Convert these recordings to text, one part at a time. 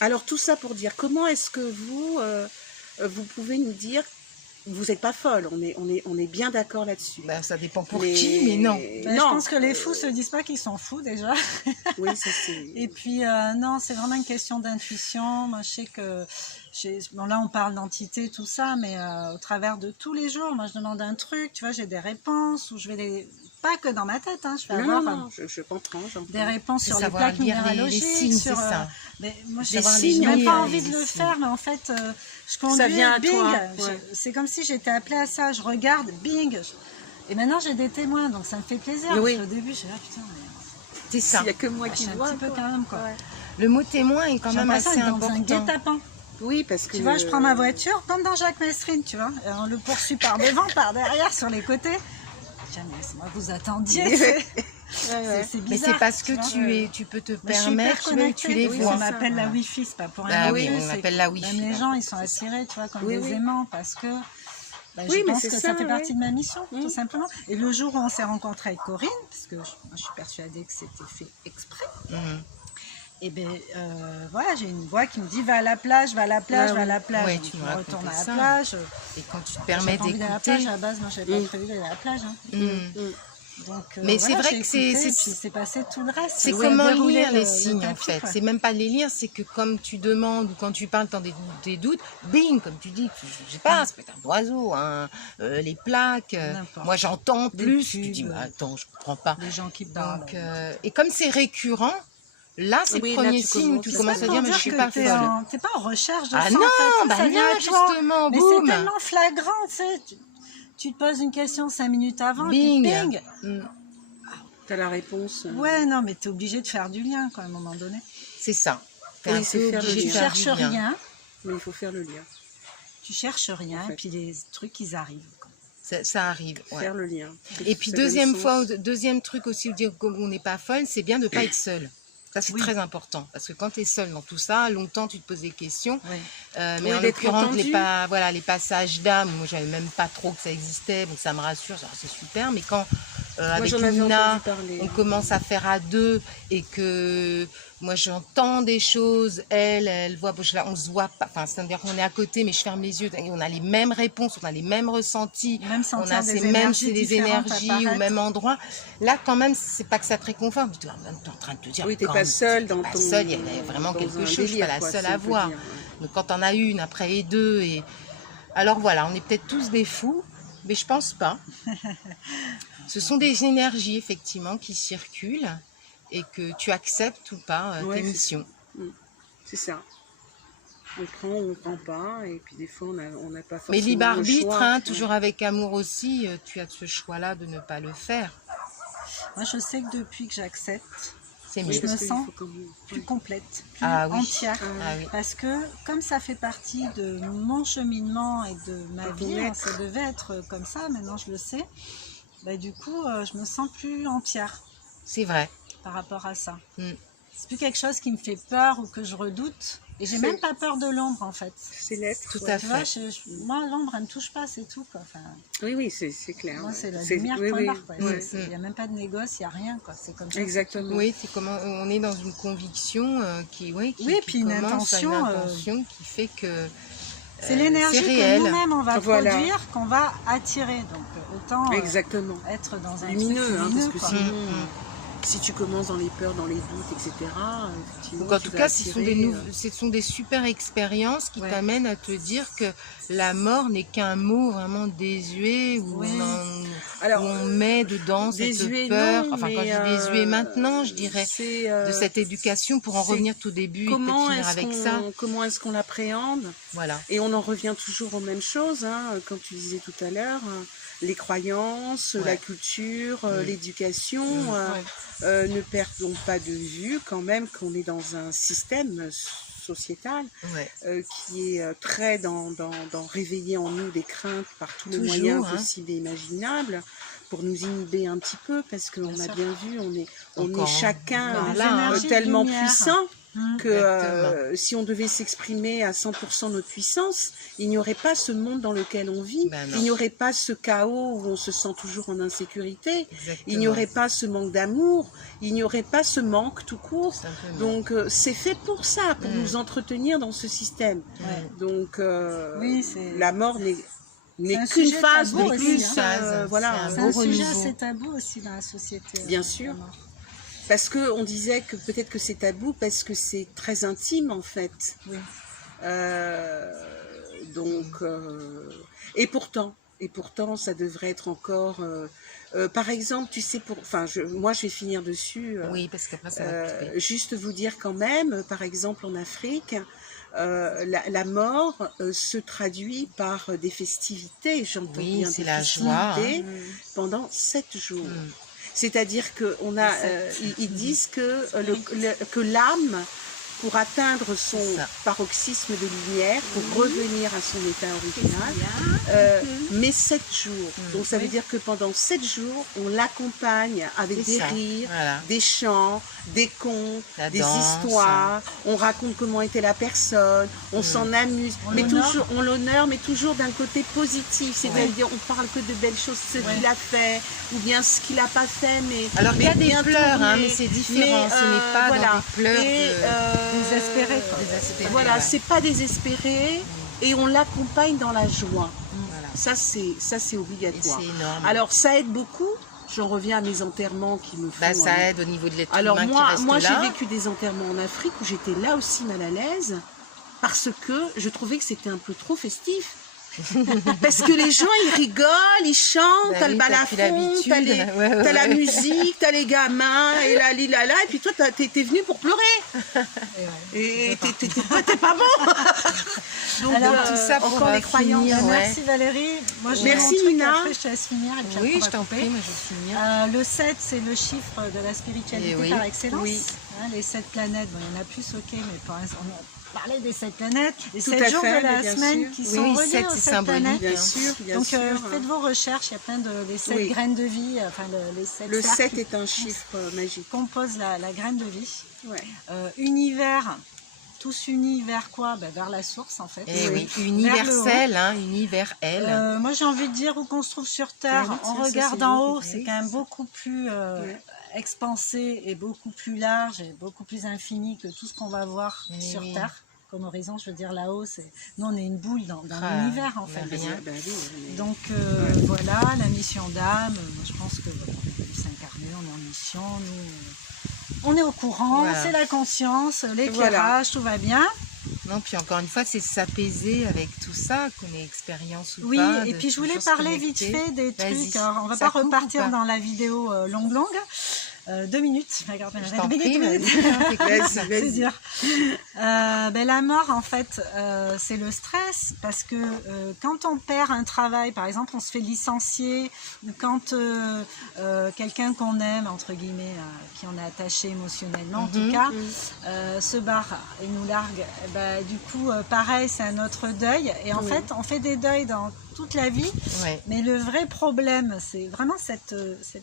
Alors tout ça pour dire, comment est-ce que vous pouvez nous dire, vous n'êtes pas folle, on est bien d'accord là-dessus. Ben, ça dépend pour qui, mais non. Ben, je pense que les fous se disent pas qu'ils sont fous déjà. Oui, ça c'est... Et puis non, c'est vraiment une question d'intuition. Moi, je sais que bon, là on parle d'entité, tout ça, mais au travers de tous les jours, moi je demande un truc, tu vois, j'ai des réponses, ou je vais pas que dans ma tête, hein, je vais avoir je comprends, des réponses sur les savoir plaques lire minéralogiques, les signes, sur, c'est ça. mais moi Les signes, j'ai même oui, pas les envie de le signes. faire, mais en fait je conduis, Ça vient à bing, toi, ouais. c'est comme si j'étais appelée à ça, je regarde, bing, et maintenant j'ai des témoins, donc ça me fait plaisir. Oui. Parce qu'au début j'ai dit, ah, putain, mais C'est ça. Il n'y a que moi je qui suis un vois. petit peu quand même, quoi. Ouais. Le mot témoin est quand J'ai même l'impression assez d'être dans un important. guet-apens. Oui, parce que... Tu vois, je prends ma voiture, comme dans Jacques Mesrine, tu vois, et on le poursuit par devant, par derrière, sur les côtés. Jamais, c'est moi que vous attendiez. C'est Mais bizarre. c'est parce que tu vois. tu peux te Mais je suis hyper permettre, tu connectée. les Oui, vois. on m'appelle la Voilà. Wi-Fi, c'est pas pour Bah rien. oui, non on plus, c'est m'appelle la que Wi-Fi. Même les gens, ils sont attirés, tu vois, comme Oui, des oui. aimants, parce que Oui, je mais pense c'est que ça, ça fait ouais. partie de ma mission, tout simplement. Et le jour où on s'est rencontrés avec Corinne, parce que moi, je suis persuadée que c'était fait exprès, Mhm. et bien voilà, j'ai une voix qui me dit va à la plage, va à la plage, Ouais, va à la plage. ouais, Donc, tu je me retourne à la racontais ça. plage. Et quand tu te permets J'avais pas envie d'aller à la plage, d'écouter. à la base, moi j'avais pas prévu d'aller à la plage. Hein. Mhm. Donc, Mais c'est voilà, vrai j'ai que écouté, c'est- et puis c'est passé tout le reste. C'est Oui, comment dérouler lire les le signes en tapis, fait. quoi. C'est même pas les lire, c'est que comme tu demandes ou quand tu parles, tu as des doutes, bing, comme tu dis, je sais pas, ça peut être un oiseau, hein, les plaques. N'importe. Moi j'entends Des plus, tu dis, pubs. mais attends, je comprends pas. Les gens qui parlent. Donc, et comme c'est récurrent, là c'est Oui, le là, premier tu signe où tu commences commences à Pour dire, mais je suis pas que folle. t'es pas en recherche de Ah ça. non, en fait. bah Ça vient non, à toi. justement, Mais boum. c'est tellement flagrant, tu sais. Tu te poses une question 5 minutes avant, Bing. puis ping. Mm. T'as la réponse. Ouais, non, mais t'es obligé de faire du lien, quoi, à un moment donné. C'est ça. T'es Oui, un c'est peu faire le obligé Tu de lien. faire cherches du lien. rien, Mais il faut faire le lien. tu cherches rien, En fait. et puis les trucs, ils arrivent. Quoi. Ça arrive. Ouais. Faire le lien. Et puis Ça donne sens. deuxième truc aussi, où dire qu'on n'est pas folle, c'est bien de ne pas être seul. Ça, c'est Oui. très important. Parce que quand tu es seul dans tout ça, longtemps, tu te poses des questions. Oui. Mais Oui, en d'être l'occurrence, entendu. les passages d'âme, moi, j'avais même pas trop que ça existait. Donc, ça me rassure, c'est super. Mais quand, avec j'en avais Nina, entendu parler. on commence à faire à deux et que moi, j'entends des choses, elle voit, bon, on se voit pas. Enfin, c'est-à-dire qu'on est à côté, mais je ferme les yeux et on a les mêmes réponses, on a les mêmes ressentis. Même On sentir a des ces mêmes énergies des différentes énergies apparaître. au même endroit. Là, quand même, c'est pas que ça te réconforte. Tu es en train de te dire. Oui, t'es quand pas même, seule t'es dans pas ton... seule, il y a vraiment dans quelque un chose. Je suis délire, pas la quoi, seule si à on peut voir. dire, ouais. Donc, quand on a une, après et deux. Alors voilà, on est peut-être tous des fous, mais je pense pas. Ce sont des énergies, effectivement, qui circulent et que tu acceptes ou pas Ouais, tes c'est missions. C'est ça. On prend ou on prend pas, et puis des fois on n'a pas forcément Mais libre le arbitre, choix. hein, toujours avec amour aussi, tu as ce choix-là de ne pas le faire. Moi, je sais que depuis que j'accepte, C'est Oui, mieux. me parce qu'il sens faut qu'on- plus complète, plus Ah oui. entière. Ah oui. Parce que comme ça fait partie de mon cheminement et de ma De ton vie, hein, être. ça devait être comme ça, maintenant je le sais, bah, du coup je me sens plus entière C'est vrai. par rapport à ça. Mm. C'est plus quelque chose qui me fait peur ou que je redoute. Et j'ai C'est- même pas peur de l'ombre en fait. C'est l'être. Tout ouais. à Tu vois, fait. moi l'ombre elle me touche pas, c'est tout quoi. Enfin, Oui, oui, c'est clair. moi ouais. c'est la lumière oui, point oui, barre quoi. ouais. Il n'y a même pas de négoce, il n'y a rien quoi. C'est comme ça. Exactement. Oui, c'est comment on est dans une conviction qui Oui, qui puis une commence à une intention, intention qui fait que C'est l'énergie c'est que réel. nous-mêmes on va Voilà. produire qu'on va attirer. Donc autant Exactement. être dans un Lumineux, truc hein, lumineux, parce que quoi. sinon, Mm, si tu commences dans les peurs, dans les doutes, etc., effectivement, Donc en tu tout vas cas, ce attirer, sont des super expériences qui Ouais. t'amènent à te dire que la mort n'est qu'un mot vraiment désuet où, Oui. Alors, où on met dedans cette désuet, peur. non, Enfin, quand mais, je dis désuet maintenant, je dirais c'est, de cette éducation pour en c'est revenir tout début et comment peut-être finir est-ce avec ça. comment est-ce qu'on l'appréhende? Voilà. Et on en revient toujours aux mêmes choses, hein, comme tu disais tout à l'heure, les croyances, Ouais. la culture, l'éducation. Ouais. Ne perdons pas de vue quand même qu'on est dans un système sociétal Ouais. qui est très dans réveiller en nous des craintes par tous les Toujours, moyens hein. possibles et imaginables pour nous inhiber un petit peu parce qu'on Bien a sûr. bien vu, on est Encore, chacun encore Des là, hein. énergies de tellement lumière. puissant que si on devait s'exprimer à 100% notre puissance, il n'y aurait pas ce monde dans lequel on vit, Ben non. il n'y aurait pas ce chaos où on se sent toujours en insécurité, Exactement. il n'y aurait pas ce manque d'amour, il n'y aurait pas ce manque tout court. Simplement. Donc c'est fait pour ça, pour nous entretenir dans ce système. Ouais. Donc Oui, c'est la mort n'est un qu'une sujet phase tabou de aussi, plus, hein. voilà. C'est c'est un un beau sujet renouveau. assez tabou aussi dans la société. Bien sûr. la mort. Parce que on disait que peut-être que c'est tabou parce que c'est très intime en fait. Oui. Donc et pourtant, ça devrait être encore. Par exemple, tu sais, moi je vais finir dessus. Oui, parce qu'après ça va couper. Juste vous dire quand même, par exemple en Afrique, la mort se traduit par des festivités, j'entends Oui, bien c'est des la joie, festivités pendant 7 jours. C'est-à-dire que ils disent que, que l'âme, pour atteindre son paroxysme de lumière, pour revenir à son état original, met 7 jours. Donc ça veut dire que pendant 7 jours, on l'accompagne avec des rires, des chants, des contes, des histoires. On raconte comment était la personne, on s'en amuse, mais toujours, on l'honore, mais toujours d'un côté positif. C'est-à-dire, on parle que de belles choses, ce qu'il a fait, ou bien ce qu'il n'a pas fait. Mais alors il y a des bien pleurs, tourné. mais c'est différent. Ce n'est pas dans des pleurs désespérés. désespérés. Voilà, c'est pas désespéré, et on l'accompagne dans la joie. Voilà. Ça, c'est obligatoire. Et c'est énorme. Alors, ça aide beaucoup. J'en reviens à mes enterrements qui me font... Ça aide au niveau de l'être Alors humain qui reste moi là. j'ai vécu des enterrements en Afrique où j'étais là aussi mal à l'aise parce que je trouvais que c'était un peu trop festif. Parce que les gens ils rigolent, ils chantent, t'as le balafon, t'as la musique, t'as les gamins et la lilala, et puis toi t'es venu pour pleurer. Et t'es pas bon. Donc alors, tout ça pour encore les croyants. Merci Valérie. Moi, je Merci mon truc, Nina. Après, je te laisse finir. Et puis Oui, après, on je va t'en couper. prie, moi je vais finir. Le 7, c'est le chiffre de la spiritualité Et oui. par excellence. Oui. Hein, les 7 planètes, bon, il y en a plus, ok, mais pour l'instant, on a parlé des 7 planètes. Les Tout 7 à jours fait, de la mais bien semaine sûr. qui Oui, sont oui, reliés 7, aux c'est 7 symbolique. planètes. Bien sûr, bien Donc, sûr. faites vos recherches. Il y a plein de les 7 Oui. graines de vie, enfin, les 7 Le cercles 7 qui est un chiffre magique. composent la graine de vie. Ouais. Univers, tous unis vers quoi? Vers la source, en fait. Et oui, Vers le haut. universel, hein, univers elle. Moi j'ai envie de dire où qu'on se trouve sur Terre, Ah oui, on tiens, ça, regarde c'est en joli. haut, c'est quand même beaucoup plus expansé et beaucoup plus large et beaucoup plus infini que tout ce qu'on va voir Oui, sur oui. Terre. Comme horizon, je veux dire là-haut, nous on est une boule dans Ah, l'univers en on fait. a rien. Ben oui, mais- Donc voilà, la mission d'âme, moi, je pense que voilà, on peut s'incarner, on est en mission, nous on est au courant, Voilà. c'est la conscience, l'éclairage, tout va bien. Non, puis encore une fois, c'est s'apaiser avec tout ça, qu'on ait expérience ou Oui, pas. et de puis je voulais toujours se parler vite connecter. fait des Vas-y. trucs. Alors, on va Ça pas coupe ou repartir pas dans la vidéo longue. 2 minutes. Je regarde, Je t'en prie, vas-y. Vas-y, C'est vas-y. dur. La mort, en fait, c'est le stress parce que quand on perd un travail, par exemple, on se fait licencier, ou quand quelqu'un qu'on aime, entre guillemets, qui on est attaché émotionnellement, en tout cas, se barre et nous largue, du coup, pareil, c'est un autre deuil. Et en fait, on fait des deuils dans toute la vie. Ouais. Mais le vrai problème, c'est vraiment cette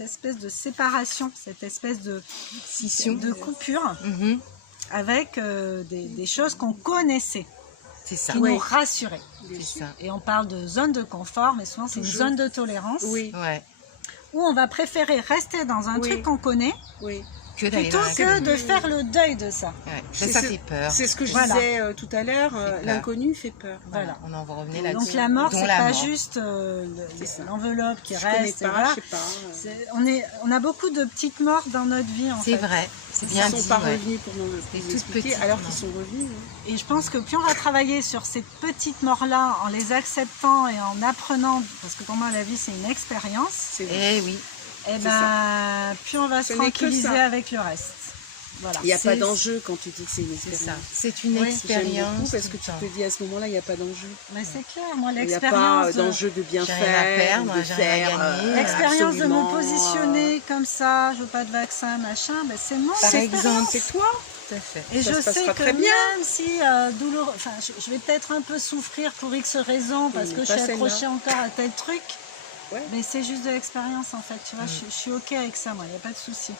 espèce de séparation, cette espèce de Scission. de coupure Mhm. avec des choses qu'on connaissait, C'est ça. qui Oui. nous rassuraient. C'est ça. Et on parle de zone de confort, mais souvent c'est une Toujours. zone de tolérance Oui, Ouais. où on va préférer rester dans un Oui. truc qu'on connaît oui. Que d'aller plutôt dans la que commune. de faire le deuil de ça. Ouais. C'est Ça ce- fait peur. C'est ce que je Voilà. disais tout à l'heure, peur. l'inconnu fait peur. Voilà. On en va revenir là-dessus. Donc la mort, Dont c'est la pas mort. juste C'est ça. l'enveloppe qui Je connais reste. pas, voilà. je sais pas. On a beaucoup de petites morts dans notre vie en C'est fait. vrai. C'est Ils bien ne dit. sont pas ouais. revenus pour nous Des toutes expliquer, petites, alors non. qu'ils sont revenus. Et je pense que plus on va travailler sur ces petites morts-là, en les acceptant et en apprenant, parce que pour moi la vie c'est une expérience, C'est vrai. Eh oui. et C'est plus on va Ce se n'est que tranquilliser ça. avec le reste. Voilà. Il n'y a pas C'est- d'enjeu quand tu dis que c'est une C'est expérience. ça. C'est une Oui, J'aime expérience. beaucoup parce tout que le tu temps. te dis à ce moment-là, il n'y a pas d'enjeu. Mais c'est clair, moi Il n'y a l'expérience, pas d'enjeu de bien J'ai rien à faire, perdre, de j'ai rien à faire. gagner. l'expérience de me absolument, positionner comme ça, je veux pas de vaccin, machin, c'est mon Par expérience. exemple, C'est toi. Tout à fait. Et Ça je se sais passera que très bien. même si douloureux, enfin, je vais peut-être un peu souffrir pour X raisons parce Mais que je pas suis celle-là. accrochée encore à tel truc, Ouais. mais c'est juste de l'expérience en fait, tu vois, je suis ok avec ça, moi, il n'y a pas de souci.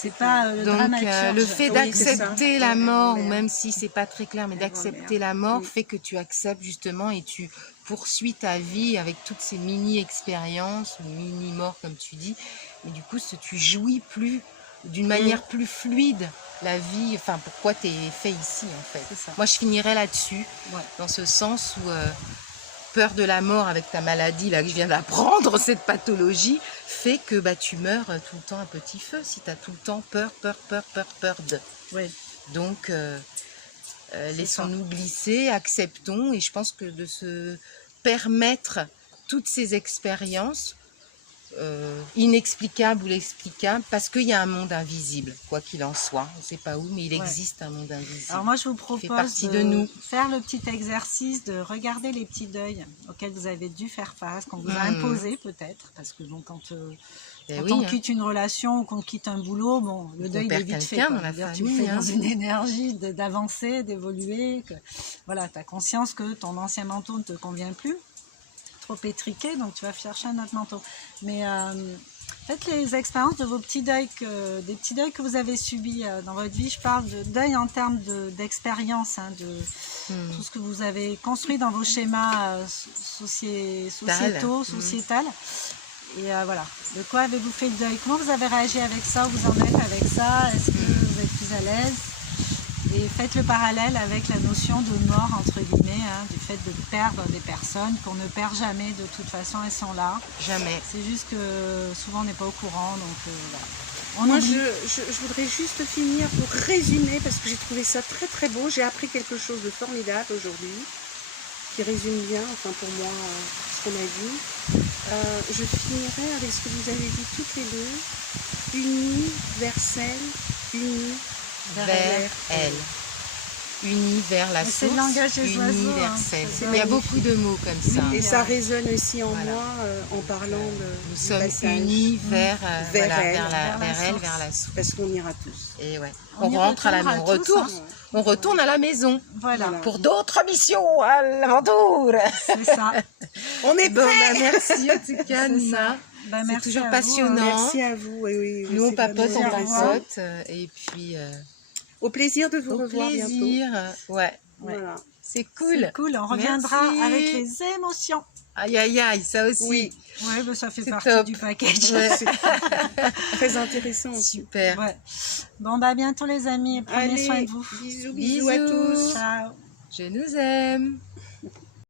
C'est pas le Donc dramaturge. le fait Oui, c'est ça. d'accepter la mort, ou mère. même si c'est pas très clair, mais d'accepter la mort Oui. fait que tu acceptes justement et tu poursuis ta vie avec toutes ces mini-expériences ou mini-morts comme tu dis. Et du coup, tu jouis plus d'une manière plus fluide la vie, enfin pourquoi tu es fait ici en fait. C'est ça. Moi je finirais là-dessus, Ouais. dans ce sens où peur de la mort avec ta maladie là que je viens d'apprendre, cette pathologie, fait que bah, tu meurs tout le temps à petit feu si tu as tout le temps peur de. Ouais. Donc laissons-nous glisser, acceptons, et je pense que de se permettre toutes ces expériences inexplicables ou l'explicable, parce qu'il y a un monde invisible, quoi qu'il en soit, on ne sait pas où, mais il existe un monde invisible. Alors moi je vous fait propose partie de nous. faire le petit exercice de regarder les petits deuils auxquels vous avez dû faire face, qu'on vous a imposé peut-être, parce que bon, quand on quitte une relation ou qu'on quitte un boulot, bon, le deuil il est vite fait. Dans la tu le fais famille, dans une énergie d'avancer, d'évoluer, que voilà, tu as conscience que ton ancien manteau ne te convient plus, trop étriqué, donc tu vas chercher un autre manteau. Mais faites les expériences de vos petits deuils, des petits deuils que vous avez subis dans votre vie. Je parle de deuil en termes d'expérience, de tout ce que vous avez construit dans vos schémas sociétaux, sociétal. Et voilà, de quoi avez-vous fait le deuil? Comment vous avez réagi avec ça? Où vous en êtes avec ça? Est-ce que vous êtes plus à l'aise? Et faites le parallèle avec la notion de mort, entre guillemets, du fait de perdre des personnes qu'on ne perd jamais, de toute façon, elles sont là. Jamais. C'est juste que souvent on n'est pas au courant, donc voilà. Moi, je voudrais juste finir pour résumer, parce que j'ai trouvé ça très très beau. J'ai appris quelque chose de formidable aujourd'hui, qui résume bien, enfin pour moi, ce qu'on a dit. Je finirai avec ce que vous avez dit toutes les deux. Universel, unis vers elle. Unis vers la source, universelle. Il y a beaucoup de mots comme ça. Et ça résonne aussi en moi en parlant de. Nous sommes unis vers elle, vers la source. Parce qu'on ira tous. Et ouais. On rentre à la maison, on retourne à la maison. Voilà. Pour d'autres missions à l'aventure. C'est ça. On est prêts. Merci en tout cas, Nina. C'est toujours passionnant. Merci à vous. Oui, nous on papote, on papote. Et puis. Au plaisir de vous revoir bientôt. Ouais. Voilà. C'est cool. C'est cool, on reviendra avec les émotions. Aïe, aïe, aïe, ça aussi. Oui. Ouais, bah, ça fait partie du package. Ouais. Très intéressant. Super. Ouais. Bon, bah, à bientôt les amis. Prenez soin de vous. Bisous à tous. Ciao. Je nous aime.